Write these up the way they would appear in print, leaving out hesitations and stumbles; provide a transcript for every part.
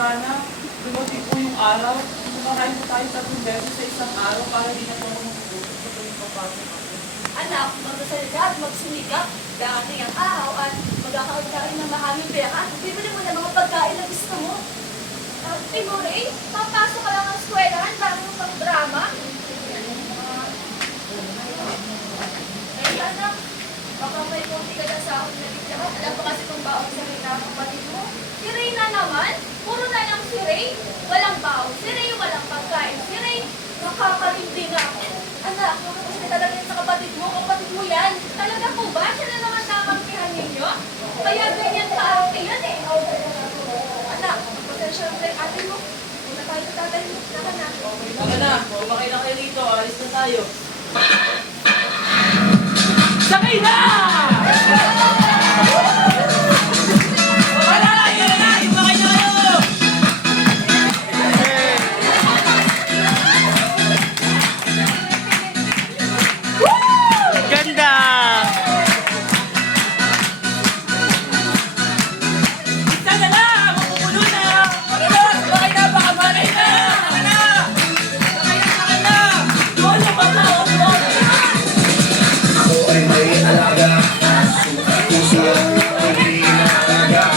sana dumating po yung araw. Kumakain po tayo 3 beses sa isang araw para di na ako magugutom sa tuwing papasok ako. Anak, magsasalita at magsunikap. Darating ang araw at magkakaroon ka rin ng maraming pera. Bibili mo na mga pagkain na gusto mo. Timuri, papasok ka lang ang eskwelahan para mo pang drama. Eh, anak, baka may konti ka na sa akin na biglahan. Alam pa kasi kung baon sa rin ang kapatid mo. Si Ray na naman, puro na lang si Ray. Walang baon si Ray, walang pagkain si Ray. Nakakalindi na ako. Anak, nakapos na talaga yun sa kapatid mo yan. Talaga po ba? Siya na naman nakampihan ninyo? Kaya ganyan ka-arte yan eh. Anak, pasensya lang tayo ate mo. Muna tayo sa tatay mo. Naka na. Tama na, kumakay na kayo rito. Alis na tayo. Sakay na! Ganda! Isa na na! Mapupuno na! Tara na! Sakay na! Baka malay na! Sakay na! Sakay na! Doon na ba na? Ako ay may alaga, puso ay may alaga.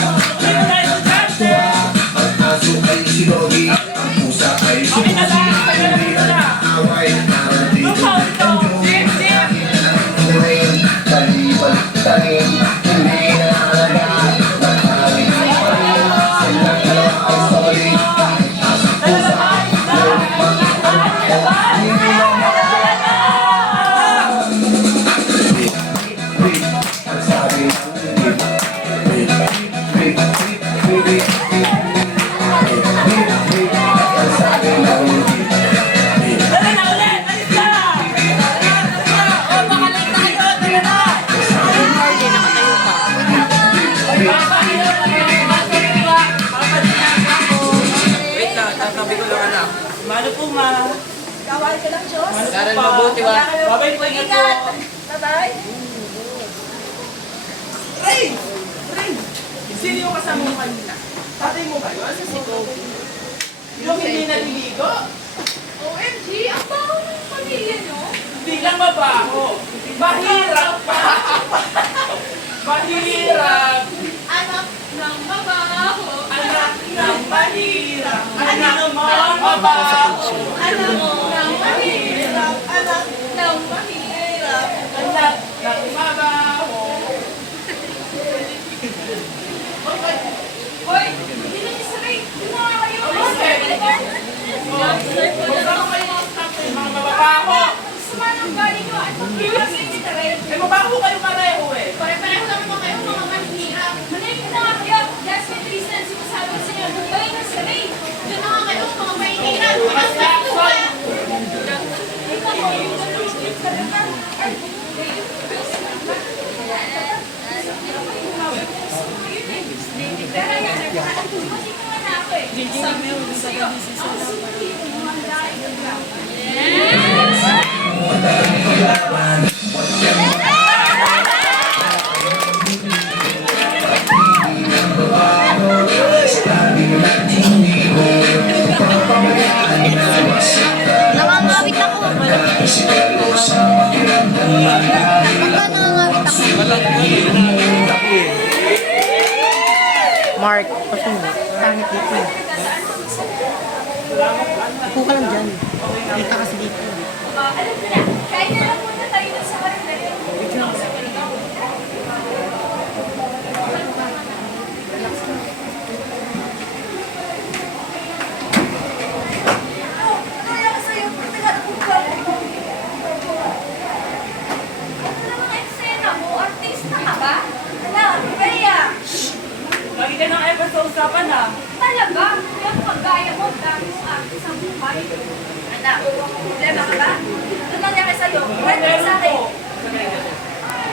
Ang aso ay si Doggy, ang pusa ay si Pusi. Hindi nag-aaway, narandito ang Diyos. Taliban, talim, hindi na alaga. Nagtali pa rin, silang dalawa ay sorry. Kahit aso pusa, lalo pag-aaway, hindi na alaga. Ang sabi ng bib, bib, bib, bib, bib, ang sabi ng bib, bib. Tara na ulit! Alis na! O, baka lang tayo! Tara na! Marley, nakatayo ka. Wait lang, tatabi ko lang anak. Mano po ma? Kawal ka lang, Diyos. Mano Karen, po pa? mabuti ba? Babay po ingat po. Ingat. Bye-bye. Ray! Ray! Sino yung kasama mo kanina? Tatay mo ba yun? Sa si Kobe? Yung hindi naliligo? OMG, ang baho ng pamilya nyo. Hindi lang mabaho. Mahirap pa! Mahirap! Anak ng mabaho. Anak ng mahirap! Anak ng mabaho! Anak ng mahirap. Anak ng mahirap. Anak ng mabaho! Hoy, hindi na si Ray. Gumawa kayo. Huwag ako kayo mga staff eh, mga mababaho! Sama ng galing nyo at pagbilang sa inyo, Ray. Eh, mabaho kayo pareho eh! Pare-pareho lang naman kayo mga mahirap. Manahimik na nga kayo. That's my reason. Sinasabi ko sa inyo. Galing na si Ray. Doon na nga kayo mga mahirap. Mas reaction! Nangangawit ako. Pagka nangangawit ako. Mark, pasin mo. Pangit dito. Upo ka lang dyan. Kita kasi dito. Alam ko na. Kain na lang muna tayo na sa kanila. Lagi ka ng effort sa usapan ha! Talaga? Yung pagkaya mo, dami mo artist ang buhay. Anak, problema ka ba? Ano nangyari sa'yo? Kwento mo sa akin.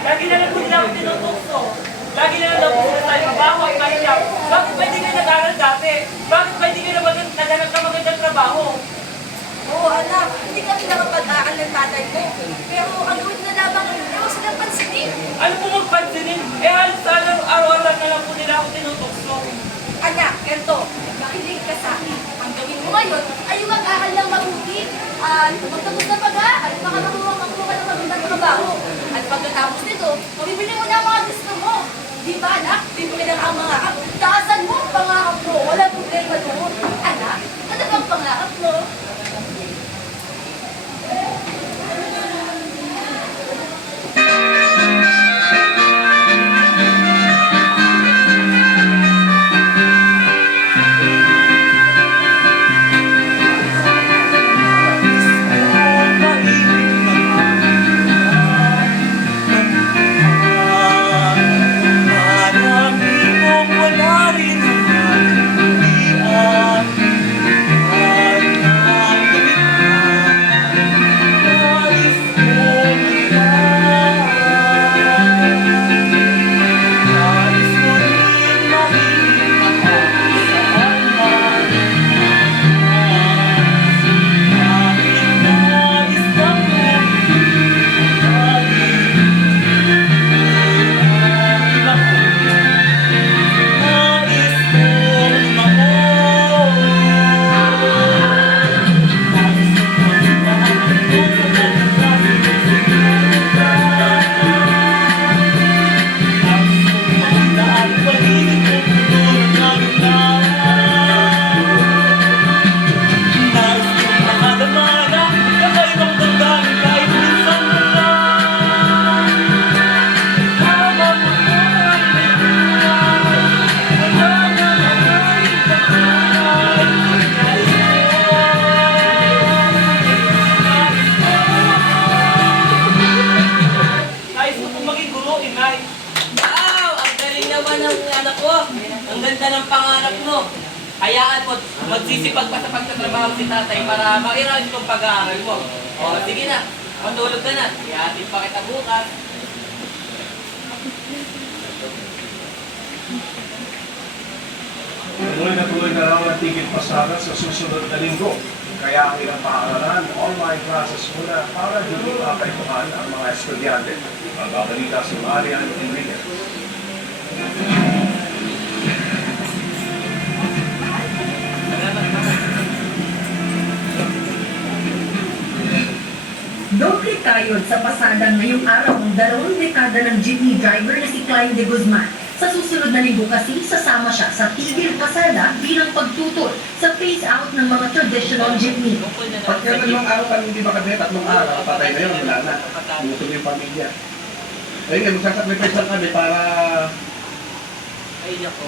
Lagi na lang po nila ako tinutokso. Lagi na lang po sila tayo mabaho at mahirap. Bakit pwede kayo nag-aral dati? Bakit pwede kayo naghanap ng magandang trabaho? Oo, anak, hindi kami nakapag-aaral ng tatay ko. Pero ang gawin na lamang, ewan silang pansinin. Ano po magpansinin? Eh halos araw-araw na lang po nila ako tinutokso. Anak, ganito, makinig naman, magtapos na pag at makakakuha ng magandang trabaho. At pagkatapos nito, mabibili mo na ang mga gusto mo. Di ba, anak? Bibili na ang mga app. Taasan mo ang pangarap mo. Wala problema doon. Anak, ano bang pangarap mo? Nais ko pong maging guro, inay. Wow! Ang galing naman ng anak ko. Ang ganda ng pangarap mo. Hayaan mo, magsisipag pa sa pagtatrabaho si tatay para mairaos itong pag-aaral mo. O, sige na. Matulog ka na. Ihatid pa kita bukas. Tuloy na raw ang tigil pasada sa susunod na linggo. Kaya kailang paaralan, online classes muna para hindi maapektuhan ang mga estudyante. Magbabalita si Marian Enriquez. Doble kayod sa pasadang ngayong araw ang 2 dekada ng jeepney driver na si Klein de Guzman. Sa susunod na linggo kasi, sasama siya sa tigil pasada bilang pagtutol sa phase-out ng mga traditional jeepney. Pag yan dalawang araw pa hindi makabit, 3 araw, patay na yun, wala na. Gusto yung pamilya. Ayun nga, magsasacrifice lang kami para... Ay, nako.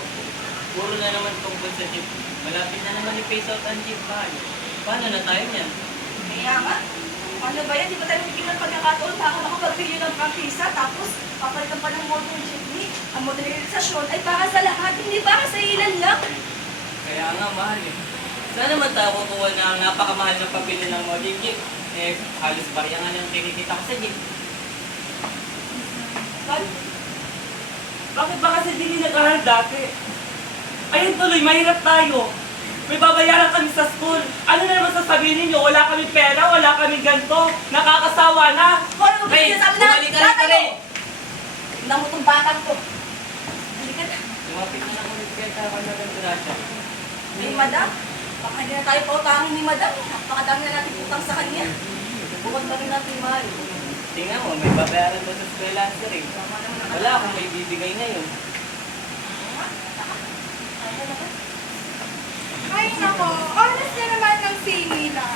Puro na naman tungkol sa jeep. Malapit na naman i-face out ang jeep. Paano na tayo niyan? Kaya nga, ano ba yan? Di ba tayo bigyan ng pagkakataon para makapagbili ng prangkisa tapos papalitan pa ng motor jeepney? Ang modernisasyon ay para sa lahat, hindi para sa ilan lang. Kaya nga, mahal eh. Saan naman tayo kukuha ng napakamahal ng pabili ng modern jeep? Eh, halos barya nga ng kinikita ko sa jeep. Bakit ba kasi di nag-aaral dati? Ayun tuloy, mahirap tayo. May babayaran kami sa school. Ano na naman sasabihin ninyo? Wala kaming pera, wala kaming ganito. Nakakasawa na. Hoy, huwag Hey, kayo sabi na, bumalik ka rin pa rin. tingnan mo itong batang to. Halika na. Lumapit na lang ulit kaya ako na ng grasya. Hey, madam, baka hindi na tayo pautangin ni madam. Napakadami na natin utang sa kanya. Bukod pa rin natin mahal. Tingnan mo, may babayaran ba sa freelancer eh. Wala akong may bibigay ngayon. Ay, nako. Honest na naman ng singila.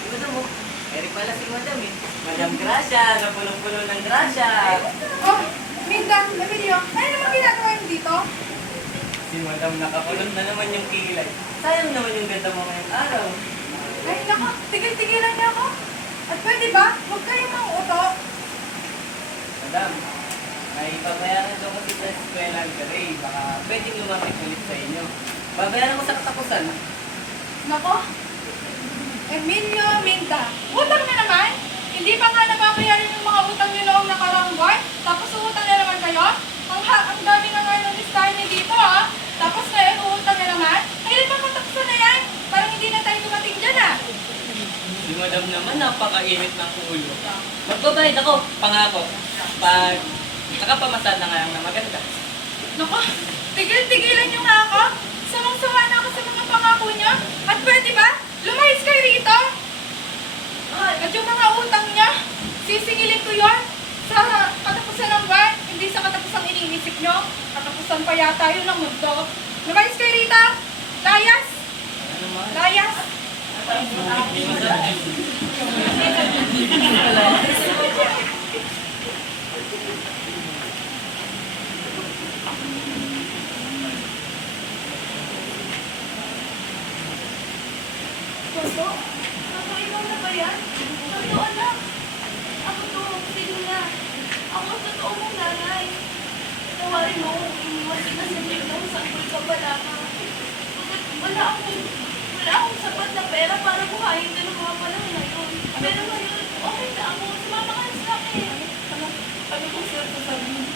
Si Madam mo, Eric pala si Madam eh. Madam Gracia, napulong-pulo ng Gracia. Oh, Minda, Emilio, ano naman ginagawa niyo dito? Si Madam nakakulong na naman yung kilay. Sayang naman yung ganda mo ngayong araw. Ay, nako. Tigil-tigilan niyo ako. At pwede ba? Huwag kayong mang-uto. Madam, may babayaran daw kasi sa eskwela ang Garay. Baka pwedeng lumapit ulit sa inyo. Babayaran ko sa katapusan. Nako. Emilio, Minda, utang na naman? Hindi pa nga nababayaran yung mga utang niyo noong nakaraang buwan? Tapos uutang na naman kayo? Ang dami na nga ng listahan niyo dito, ah. Tapos ngayon uutang na naman? Kailan pa matapos na yan? Parang hindi na tayo dumating dyan, ah. Si Madam naman, napakainit ng ulo. Magbabayad ako, pangako. Pag nakapamasan na nga lang na maganda. Nako, Tigil-tigilan niyo nga ako. Sawang-sawa na ako sa mga pangako niyo. At pwede ba? Lumayas kayo rito. At yung mga utang niya, sisingilin ko yon sa katapusan ng buwan, hindi sa katapusang iniisip niyo. Katapusan pa yata yun ng mundo. Lumayas kayo rito. Layas. Layas. Puso, nakainom na ba yan? Totoo na. Ako to, sino na? Ako totoo mong nanay. Tawarin mo kung iniwan kita sa biglang sanggol ka pala ka. Wala akong sapat na pera para buhayin ka ng mga panahon na yun. Pero ngayon, okay na ako. Sumama ka na sa akin. Ano kung sir sasabihin?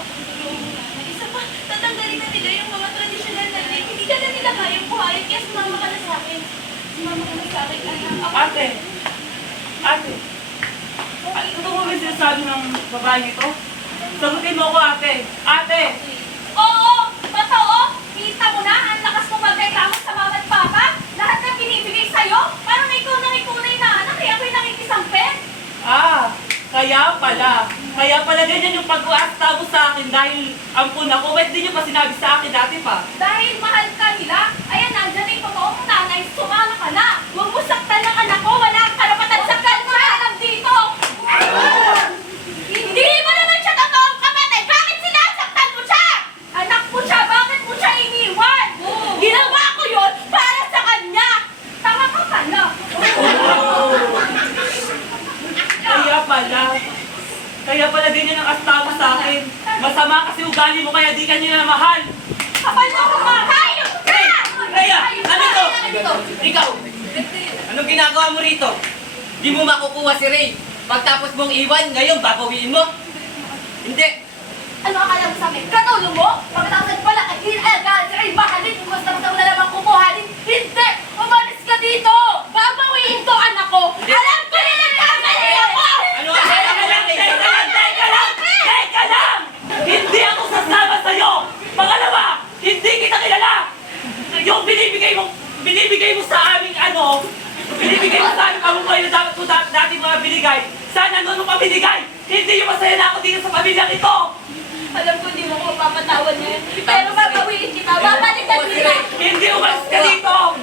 Ako tulong mo nanay. Isa pa, tatanggalin na nila yung mga tradisyonal na rin. Hindi ka na nila kayang buhayin, kaya sumama ka na sa akin. Sumama ka na sa akin, anak. Ate! Ate! Ano ba may sinasabi ng babae nito? Sagutin mo ko, ate! Ate! Oo! Totoo! Kita mo na, ang lakas mo magreklamo sa mama at papa. Lahat ng binibigay sa'yo, parang ikaw na ikunay na anak, kaya ako'y nakikisampet. Ah! Kaya pala ganyan yung pag-uasta mo sa akin dahil ampun ako. Ba't di nyo pa sinabi sa akin dati pa? Dahil mahal ka nila, ayan nandyan na yung totoong nanay, sumama ka na. Huwag mo saktan ng anak ko, wala kang karapatan saktan mo na alam dito. Hindi mo naman siya totoong kapatid, bakit sinasaktan mo siya? Anak mo siya, bakit mo siya iniwan? Ginawa ko yun para sa kanya. Tama ka pala. Kaya pala ganyan ang asta mo sa akin. Masama kasi ugali mo kaya di ka nila mahal. Kapal mo kung mahayop ka! Rhea, ano to? Ikaw, anong ginagawa mo rito? Di mo makukuha si Ray. Pagtapos mong iwan, ngayon babawiin mo? Hindi. Ano akala mo sa akin? Katulong mo? Pagkatapos nagpala kay Hilda, ay mahalin mo basta mo na lamang kukuhanin. Hindi! Umalis ka dito! Babawiin to anak ko! Alam ko na nagkamali ako! Ano? Teka lang! Hindi ako sasama sa'yo! Pangalawa, hindi kita kilala! Yung binibigay mo sa aming binibigay mo sa aming kamukoy na dapat ko dati mga binigay. Sana noon mo pa binigay! Hindi yung masaya na ako dito sa pamilyang ito! Alam ko hindi mo ko papatawan ngayon. Pero babawiin kita! Babalikan kita! Hindi umalis ka dito!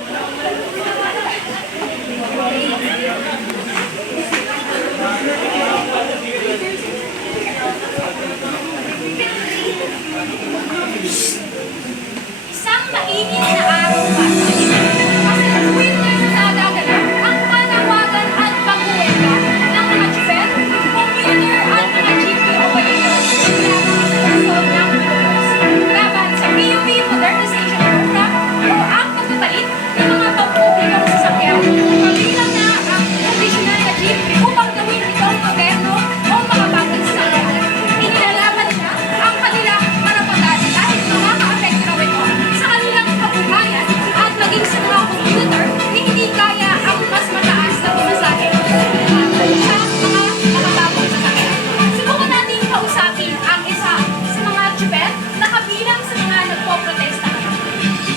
Isang mainit na araw pa sa kasi winter na gaganap ang panawagan at pag-uweka ng mga chipper, commuter at mga jeepney operators na ng laban sa PUV modernization program o ang pagpapalit ng mga pampublikong sasakyan. Kabilang na ang traditional na jeep upang gawin itong moderno o makabagong sasakyan. Inilalaban na ang kanilang karapatan dahil makaka-apekto raw ito sa kanilang kabuhayan at maging sa mga commuter na hindi kaya ang mas mataas na pamasahe sa mga makabagong sasakyan. Subukan natin kausapin ang isa sa mga jeeper na kabilang sa mga nagpo-protesta ngayon.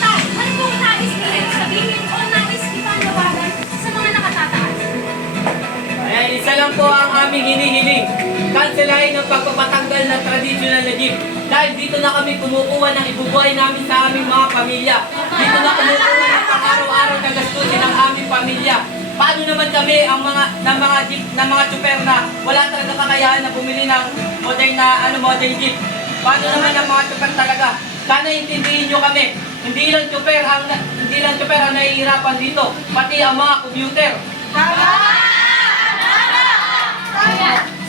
Tay, ano pong nais nila sabihin o nais ipanawagan sa mga nakatataas? Ayan, isa lang po ang aming hinihiling. Kanselahin ang pagpapatanggal ng traditional na jeep. Dahil dito na kami kumukuha ng ibubuhay namin sa aming mga pamilya. Dito na kumukuha ng pang-araw-araw na gastusin ng aming pamilya. Paano naman kami ang mga super na wala talaga kakayahan na bumili ng modern jeep? Paano naman ang mga super talaga? Sana intindihin nyo kami. Hindi lang super ang nahihirapan dito, pati ang mga commuter.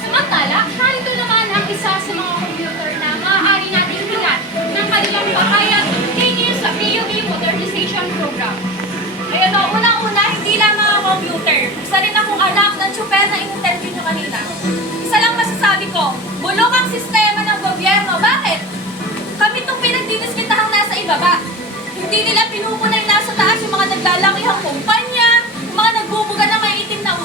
Samantala, narito naman ang isa sa mga commuter na maaari nating tingnan ng kanilang pahayag hinggil sa PUV modernization program. Ayun o, unang-una, hindi lang mga commuter. Isa rin akong anak ng tsuper na in-interview nyo kanina. Isa lang masasabi ko, bulok ang sistema ng gobyerno. Bakit? Kami itong pinagdidiskitahang nasa ibaba. Hindi nila pinupunay nasa taas yung mga naglalakihang kumpanya, yung mga nagbubuga ng may itim na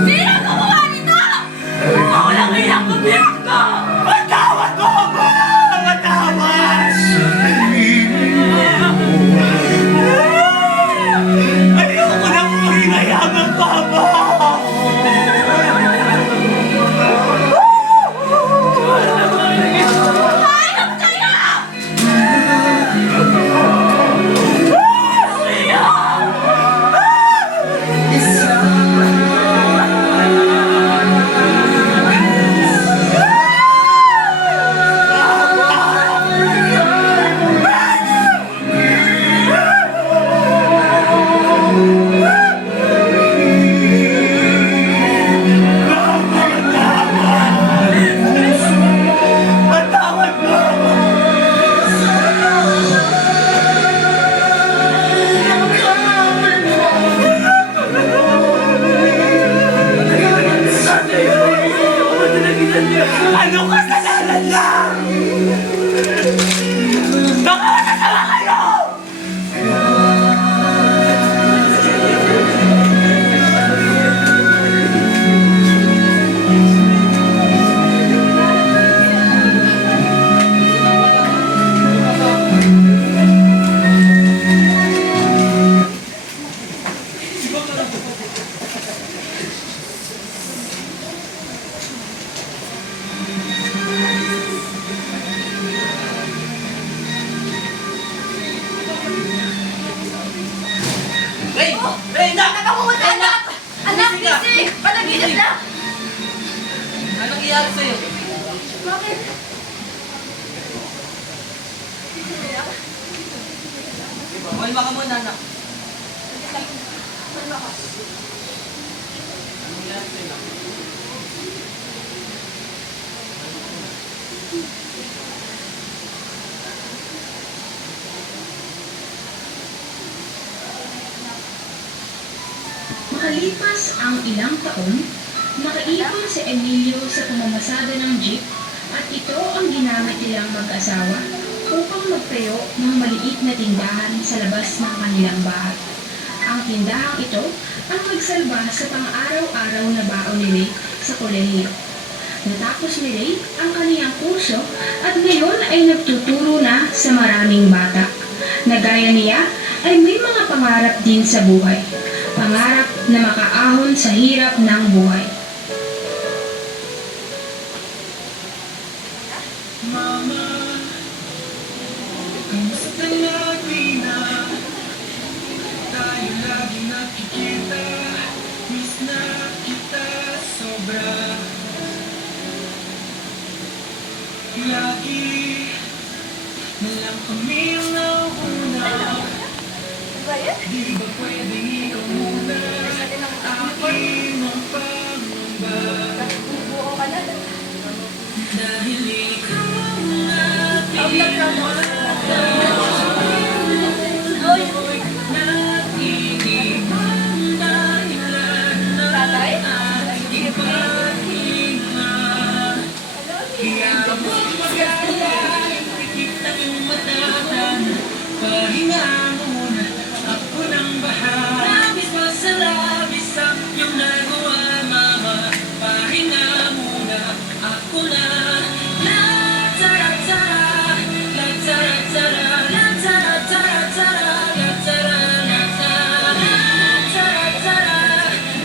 Sino gumawa nito? Ako lang iyak ko, tiyak ko! Patawad mo ako! Patawad! Ayoko na po hinayang ang papa! Hayop kayo! Patawad mo ako! Ano kasalanan lang? Nakakasama kayo! Ray! Ray! Bakit ako pumunta, anak? Anak, Gising ka. gising! Panaginip lang! Anong nangyari sa'yo? Bakit? Malma ka muna, anak. Ano ka? Anong nangyari sa'yo? Makalipas ang ilang taon, nakaipon si Emilio sa pamamasada ng jeep at ito ang ginamit nilang mag-asawa upang magtayo ng maliit na tindahan sa labas ng kanilang bahay. Ang tindahang ito ang nagsalba sa pang-araw-araw na baon ni Ray sa kolehiyo. Natapos ni Ray ang kaniyang kurso at ngayon ay nagtuturo na sa maraming bata. Na gaya niya ay may mga pangarap din sa buhay. Pangarap na makaahon sa hirap ng buhay. Ba yan? Buo ka na. Ang lagyan mo. Oy. Tatay? Pahinga muna, ako nang bahala. Labis pa sa labis ang iyong nagawa, mama. Pahinga muna, ako na. La tara tara, la tara tara, la tara tara tara, la tara la tara, la tara tara,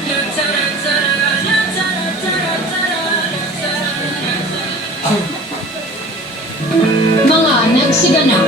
la tara tara, la tara tara tara, la tara la tara. Mga nagsiganap